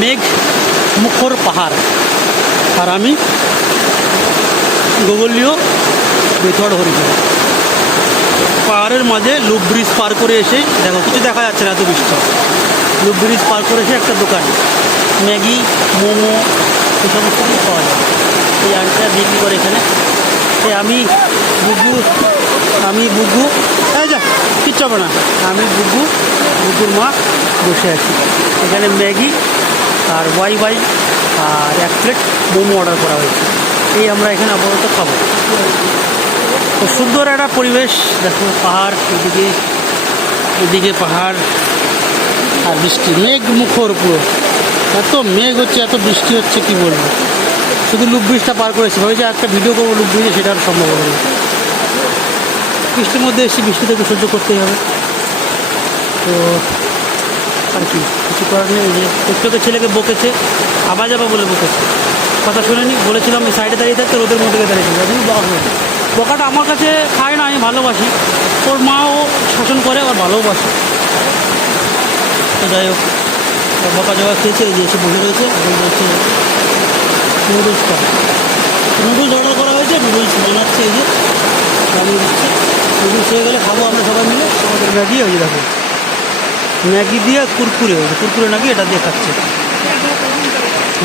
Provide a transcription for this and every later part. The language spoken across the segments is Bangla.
মেঘ মুখর পাহাড়, আর আমি গোগলীয় বেথড় হরিপুর। পাহাড়ের মাঝে লুপ ব্রিজ পার করে এসে দেখো কিছু দেখা যাচ্ছে না, এত বৃষ্টি। লুপ ব্রিজ পার করে এসে একটা দোকান, ম্যাগি, মোমো, এই সমস্ত কিছু পাওয়া যায়। এই আন্টিটা বিক্রি করে এখানে। আমি বুগু এই যা কিচ্ছু হবে না, আমি বুগুর মা বসে আছি এখানে। ম্যাগি আর ওয়াই আর এক প্লেট মোমো অর্ডার করা হয়েছে। এই আমরা এখানে আপাতত খাবো। তো সুন্দর একটা পরিবেশ, দেখো পাহাড়, এদিকে পাহাড় আর বৃষ্টি, মেঘ মুখর পুরো। এত মেঘ হচ্ছে, এত বৃষ্টি হচ্ছে, কি বলবো। শুধু লুপ ব্রিজটা পার করেছি, ভাবছি একটা ভিডিও করবো লুপ ব্রিজে, সেটা আর সম্ভব হবে না। বৃষ্টির মধ্যে এসে বৃষ্টি থেকে সহ্য করতেই হবে। তো আর কি, কিছু করার নেই। যে প্রত্যেকের ছেলেকে বকেছে, আবার যাবা বলে বকেছে, কথা শুনেনি। বলেছিলাম আমি সাইডে দাঁড়িয়ে থাকতে, রোদের মধ্যে দাঁড়িয়েছিল, বকাটা আমার কাছে খায় না, আমি ভালোবাসি। ওর মাও শাসন করে, আবার ভালোবাসে। তো যাই হোক, বকা জবা খেয়েছে, এই যে এসে বসে রয়েছে। হচ্ছে নুডলস খাবে, নুডলস অর্ডার করা হয়েছে, নুডলস বানাচ্ছে। এই যে বানিয়ে দিচ্ছে, নুডলস হয়ে গেলে খাবো আমরা সবাই মিলে। আমাদের ম্যাগি হয়ে দেখো, ম্যাগি দিয়ে কুরকুরে নাকি এটা দিয়ে খাচ্ছে।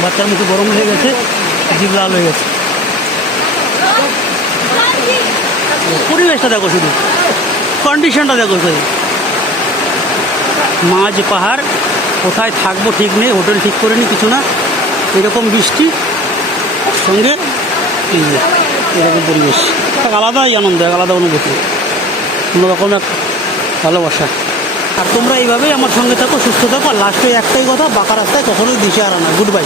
বাচ্চার মুখে গরম হয়ে গেছে, জিভ লাল হয়ে গেছে। পরিবেশটা দেখো, শুধু কন্ডিশনটা দেখো। শুধু মাঝ পাহাড়, কোথায় থাকবো ঠিক নেই, হোটেল ঠিক করে নি, কিছু না। এরকম বৃষ্টি সঙ্গে এই যে এরকম পরিবেশ, এক আলাদাই আনন্দ, এক আলাদা অনুভূতি, অন্যরকম এক ভালোবাসা। আর তোমরা এইভাবেই আমার সঙ্গে থাকো, সুস্থ থাকো। আর লাস্টে একটাই কথা, বাঁকা রাস্তায় কখনোই দিশে হারা না। Good bye.